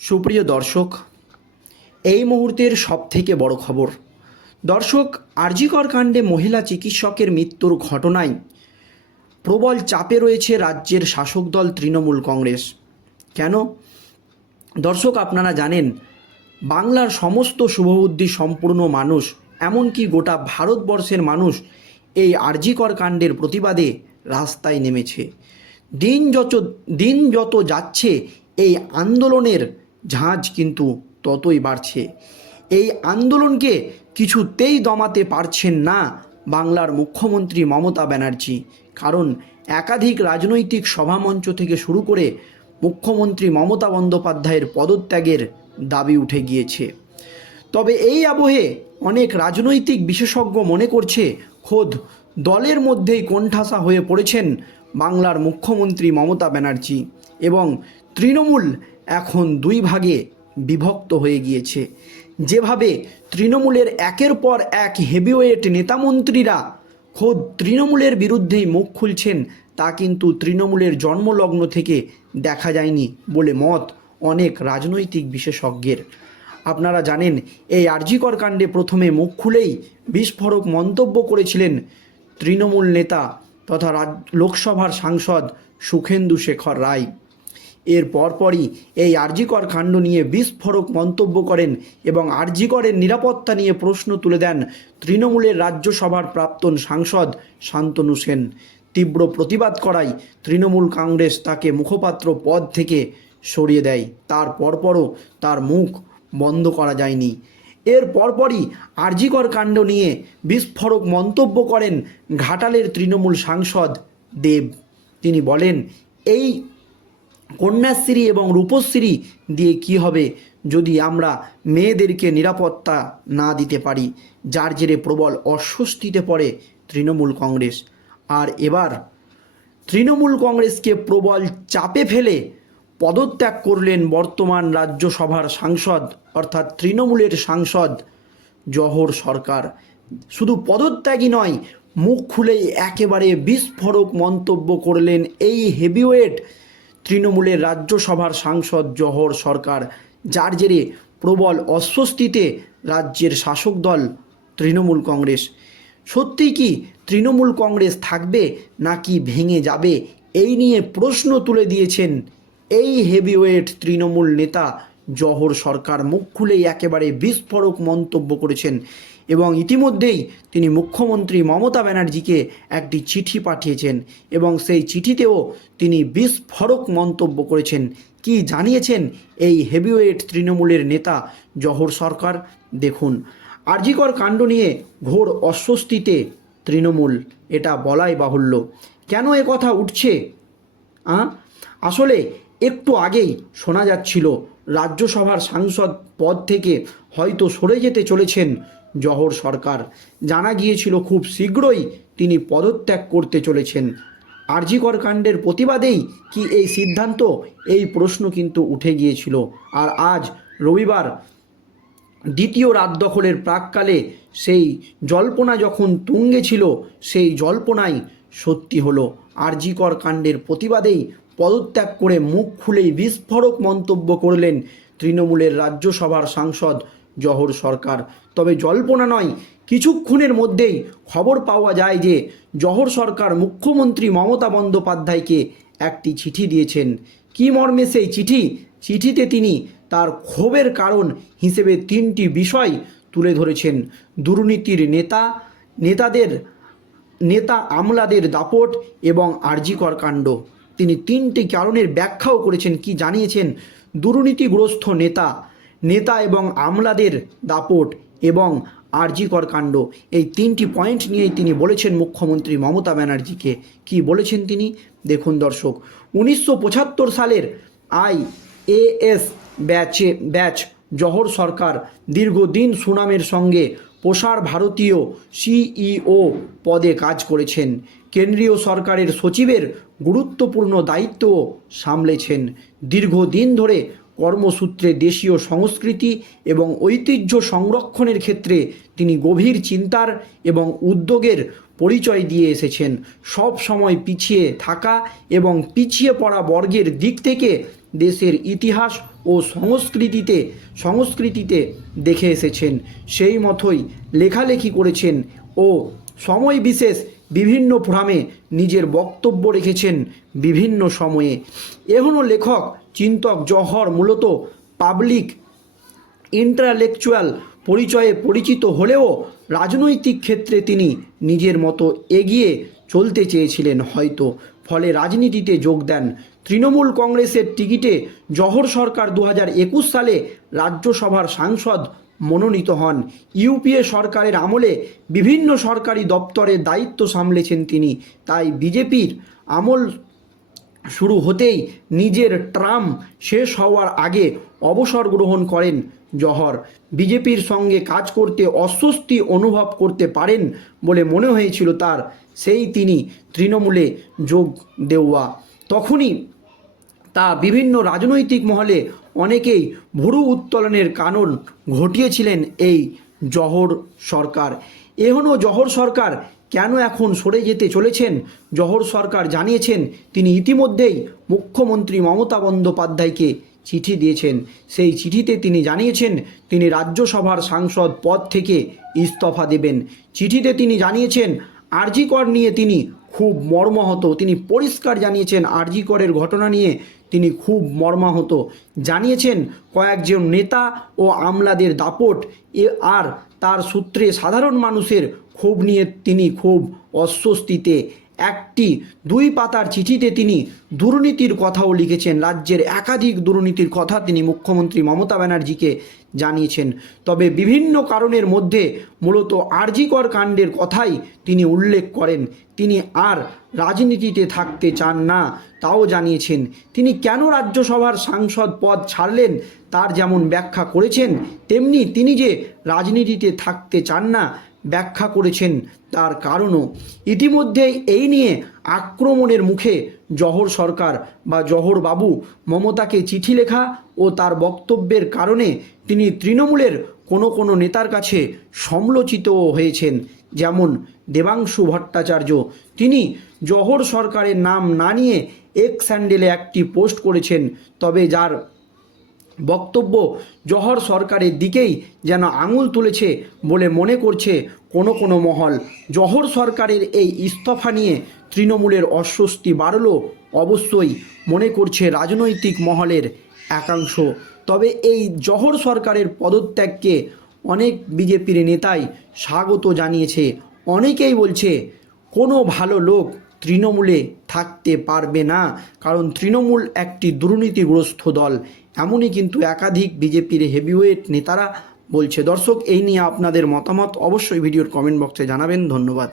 সুপ্রিয় দর্শক, এই মুহূর্তের সবথেকে বড় খবর। দর্শক, আরজিকর কাণ্ডে মহিলা চিকিৎসকের মৃত্যুর ঘটনায় প্রবল চাপে রয়েছে রাজ্যের শাসক দল তৃণমূল কংগ্রেস। কেন? দর্শক, আপনারা জানেন, বাংলার সমস্ত শুভবুদ্ধি সম্পূর্ণ মানুষ, এমনকি গোটা ভারতবর্ষের মানুষ এই আরজিকর কাণ্ডের প্রতিবাদে রাস্তায় নেমেছে। দিন যত দিন যত যাচ্ছে, এই আন্দোলনের ঝাঁজ কিন্তু ততই বাড়ছে। এই আন্দোলনকে কিছুতেই দমাতে পারছেন না বাংলার মুখ্যমন্ত্রী মমতা ব্যানার্জি। কারণ একাধিক রাজনৈতিক সভামঞ্চ থেকে শুরু করে মুখ্যমন্ত্রী মমতা বন্দ্যোপাধ্যায়ের পদত্যাগের দাবি উঠে গিয়েছে। তবে এই আবহে অনেক রাজনৈতিক বিশেষজ্ঞ মনে করছে, খোদ দলের মধ্যেই কোণঠাসা হয়ে পড়েছেন বাংলার মুখ্যমন্ত্রী মমতা ব্যানার্জি এবং তৃণমূল এখন দুই ভাগে বিভক্ত হয়ে গিয়েছে। যেভাবে তৃণমূলের একের পর এক হেভিওয়েট নেতামন্ত্রীরা খোদ তৃণমূলের বিরুদ্ধেই মুখ খুলছেন, তা কিন্তু তৃণমূলের জন্মলগ্ন থেকে দেখা যায়নি বলে মত অনেক রাজনৈতিক বিশেষজ্ঞের। আপনারা জানেন, এই আরজিকর কাণ্ডে প্রথমে মুখ খুলেই বিস্ফোরক মন্তব্য করেছিলেন তৃণমূল নেতা তথা লোকসভার সাংসদ সুখেন্দু শেখর রায়। এর পরপরই এই আরজিকর কাণ্ড নিয়ে বিস্ফোরক মন্তব্য করেন এবং আরজিকরের নিরাপত্তা নিয়ে প্রশ্ন তুলে দেন তৃণমূলের রাজ্যসভার প্রাক্তন সাংসদ শান্তনু সেন। তীব্র প্রতিবাদ করায় তৃণমূল কংগ্রেস তাকে মুখপাত্র পদ থেকে সরিয়ে দেয়। তার পরপরও তার মুখ বন্ধ করা যায়নি। এর পরপরই আরজিকর কাণ্ড নিয়ে বিস্ফোরক মন্তব্য করেন ঘাটালের তৃণমূল সাংসদ দেব। তিনি বলেন, এই কন্যাশ্রী এবং রূপশ্রী দিয়ে কি হবে যদি আমরা মেয়েদেরকে নিরাপত্তা না দিতে পারি? যার জেরে প্রবল অস্বস্তিতে পড়ে তৃণমূল কংগ্রেস। আর এবার তৃণমূল কংগ্রেসকে প্রবল চাপে ফেলে পদত্যাগ করলেন বর্তমান রাজ্যসভার সাংসদ, অর্থাৎ তৃণমূলের সাংসদ জহর সরকার। শুধু পদত্যাগই নয়, মুখ খুলেই একেবারে বিস্ফোরক মন্তব্য করলেন এই হেভিওয়েট তৃণমূলের রাজ্যসভার সাংসদ জহর সরকার, যার জেরে প্রবল অস্বস্তিতে রাজ্যের শাসক দল তৃণমূল কংগ্রেস। সত্যি কি তৃণমূল কংগ্রেস থাকবে নাকি ভেঙে যাবে? এই নিয়ে প্রশ্ন তুলে দিয়েছেন এই হেভিওয়েট তৃণমূল নেতা জহর সরকার মুখ খুলেই একেবারে বিস্ফোরক মন্তব্য করেছেন এবং ইতিমধ্যেই তিনি মুখ্যমন্ত্রী মমতা ব্যানার্জিকে একটি চিঠি পাঠিয়েছেন এবং সেই চিঠিতেও তিনি বিস্ফোরক মন্তব্য করেছেন। কি জানিয়েছেন এই হেভিওয়েট তৃণমূলের নেতা জহর সরকার? দেখুন, আরজিকর কাণ্ড নিয়ে ঘোর অস্বস্তিতে তৃণমূল, এটা বলাই বাহুল্য। কেন এ কথা উঠছে? আসলে একটু আগেই শোনা যাচ্ছিল রাজ্যসভার সাংসদ পদ থেকে হয়তো সরে যেতে চলেছেন জহর সরকার। জানা গিয়েছিল খুব শীঘ্রই তিনি পদত্যাগ করতে চলেছেন। আরজিকর কাণ্ডের প্রতিবাদেই কি এই সিদ্ধান্ত? এই প্রশ্ন কিন্তু উঠে গিয়েছিল। আর আজ রবিবার দ্বিতীয় রাত দখলের প্রাককালে সেই জল্পনা যখন তুঙ্গে ছিল, সেই জল্পনাই সত্যি হলো। আরজিকর কাণ্ডের প্রতিবাদেই পদত্যাগ করে মুখ খুলেই বিস্ফোরক মন্তব্য করলেন তৃণমূলের রাজ্যসভার সাংসদ জহর সরকার। তবে জল্পনা নয়, কিছুক্ষণের মধ্যেই খবর পাওয়া যায় যে জহর সরকার মুখ্যমন্ত্রী মমতা বন্দ্যোপাধ্যায়কে একটি চিঠি দিয়েছেন। কি মর্মে সেই চিঠি? চিঠিতে তিনি তার ক্ষোভের কারণ হিসেবে তিনটি বিষয় তুলে ধরেছেন। দুর্নীতির নেতা, নেতাদের, নেতা আমলাদের দাপট এবং আরজিকর কাণ্ড। তিনি তিনটি কারণের ব্যাখ্যাও করেছেন কি জানিয়েছেন দুর্নীতিগ্রস্ত নেতা নেতা এবং আমলাদের দাপট এবং আরজিকর কাণ্ড। এই তিনটি পয়েন্ট নিয়েই তিনি বলেছেন মুখ্যমন্ত্রী মমতা ব্যানার্জিকে। কি বলেছেন তিনি? দেখুন দর্শক, উনিশশো পঁচাত্তর সালের আই এএস ব্যাচে, ব্যাচ, জহর সরকার দীর্ঘদিন সুনামের সঙ্গে প্রসার ভারতীয় সিইও পদে কাজ করেছেন। কেন্দ্রীয় সরকারের সচিবের গুরুত্বপূর্ণ দায়িত্বও সামলেছেন। দীর্ঘদিন ধরে কর্মসূত্রে দেশীয় সংস্কৃতি এবং ঐতিহ্য সংরক্ষণের ক্ষেত্রে তিনি গভীর চিন্তার এবং উদ্যোগের পরিচয় দিয়ে এসেছেন। সব সময় পিছিয়ে থাকা এবং পিছিয়ে পড়া বর্গের দিক থেকে দেশের ইতিহাস ও সংস্কৃতিতে সংস্কৃতিতে দেখে এসেছেন। সেই মতোই লেখালেখি করেছেন ও সময় বিশেষ বিভিন্ন ফোরামে নিজের বক্তব্য রেখেছেন বিভিন্ন সময়ে। এখনও লেখক, চিন্তক জহর মূলত পাবলিক ইন্টালেকচুয়াল পরিচয়ে পরিচিত হলেও রাজনৈতিক ক্ষেত্রে তিনি নিজের মতো এগিয়ে চলতে চেয়েছিলেন হয়তো। ফলে রাজনীতিতে যোগ দেন তৃণমূল কংগ্রেসের টিকিটে জহর সরকার দু সালে রাজ্যসভার সাংসদ মনোনীত হন। ইউপিএ সরকারের আমলে বিভিন্ন সরকারি দপ্তরের দায়িত্ব সামলেছেন তিনি। তাই বিজেপির আমল শুরু হতেই নিজের ট্রাম শেষ হওয়ার আগে অবসর গ্রহণ করেন জহর। বিজেপির সঙ্গে কাজ করতে অস্বস্তি অনুভব করতে পারেন বলে মনে হয়েছিল তার। সেই তিনি তৃণমূলে যোগ দেওয়া। তখনই তা বিভিন্ন রাজনৈতিক মহলে অনেকেই ভুরু উত্তোলনের কারণ ঘটিয়েছিলেন এই জহর সরকার। এখনও জহর সরকার কেন এখন সরে যেতে চলেছেন? জহর সরকার জানিয়েছেন, তিনি ইতিমধ্যেই মুখ্যমন্ত্রী মমতা বন্দ্যোপাধ্যায়কে চিঠি দিয়েছেন। সেই চিঠিতে তিনি জানিয়েছেন, তিনি রাজ্যসভার সাংসদ পদ থেকে ইস্তফা দেবেন। চিঠিতে তিনি জানিয়েছেন আরজিকর নিয়ে তিনি খুব মর্মহত। তিনি পরিষ্কার জানিয়েছেন আরজিকরের ঘটনা নিয়ে তিনি খুব মর্মাহত। জানিয়েছেন, কয়েকজন নেতা ও আমলাদের দাপট এ আর তার সূত্রে সাধারণ মানুষের ক্ষোভ নিয়ে তিনি খুব অস্বস্তিতে একটি দুই পাতার চিঠিতে তিনি দুর্নীতির কথাও লিখেছেন। রাজ্যের একাধিক দুর্নীতির কথা তিনি মুখ্যমন্ত্রী মমতা ব্যানার্জিকে জানিয়েছেন। তবে বিভিন্ন কারণের মধ্যে মূলত আরজিকর কাণ্ডের কথাই তিনি উল্লেখ করেন। তিনি আর রাজনীতিতে থাকতে চান না, তাও জানিয়েছেন। তিনি কেন রাজ্যসভার সাংসদ পদ ছাড়লেন, তার যেমন ব্যাখ্যা করেছেন, তেমনি তিনি যে রাজনীতিতে থাকতে চান না ব্যাখ্যা করেছেন তার কারণও। ইতিমধ্যেই এই নিয়ে আক্রমণের মুখে জহর সরকার বা জহর বাবু মমতাকে চিঠি লেখা ও তার বক্তব্যের কারণে তিনি তৃণমূলের কোনো কোনো নেতার কাছে সমালোচিতও হয়েছেন, যেমন দেবাংশু ভট্টাচার্য। তিনি জহর সরকারের নাম না নিয়ে এক স্যান্ডেলে একটি পোস্ট করেছেন, তবে যার বক্তব্য জহর সরকারের দিকেই যেন আঙুল তুলেছে বলে মনে করছে কোনো কোনো মহল। জহর সরকারের এই ইস্তফা নিয়ে তৃণমূলের অস্বস্তি বাড়ল অবশ্যই মনে করছে রাজনৈতিক মহলের একাংশ। তবে এই জহর সরকারের পদত্যাগকে অনেক বিজেপির নেতাই স্বাগত জানিয়েছে। অনেকেই বলছে, কোনো ভালো লোক তৃণমূলে থাকতে পারবে না, কারণ তৃণমূল একটি দুর্নীতিগ্রস্ত দল। এমনই কিন্তু একাধিক বিজেপির হেভিওয়েট নেতারা বলছে। দর্শক, এই নিয়ে আপনাদের মতামত অবশ্যই ভিডিওর কমেন্ট বক্সে জানাবেন। ধন্যবাদ।